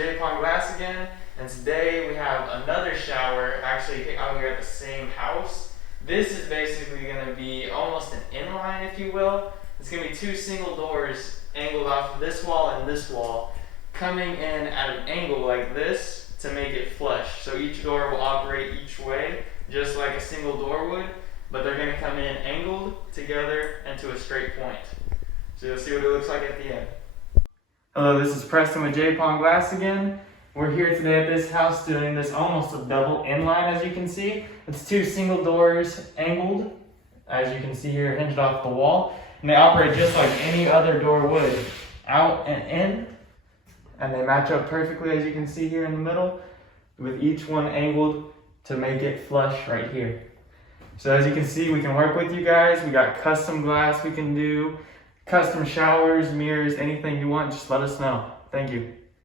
J-Pong Glass again, and today we have another shower actually out here at the same house. This is basically going to be almost an inline, if you will. It's going to be two single doors angled off of this wall and this wall, coming in at an angle like this to make it flush. So each door will operate each way, just like a single door would, but they're going to come in angled together and to a straight point. So you'll see what it looks like at the end. Hello, this is Preston with J-Pong Glass again. We're here today at this house doing this almost a double inline, as you can see. It's two single doors angled, as you can see here, hinged off the wall. And they operate just like any other door would, out and in. And they match up perfectly, as you can see here in the middle, with each one angled to make it flush right here. So as you can see, we can work with you guys. We got custom glass we can do, custom showers, mirrors, anything you want, just let us know. Thank you.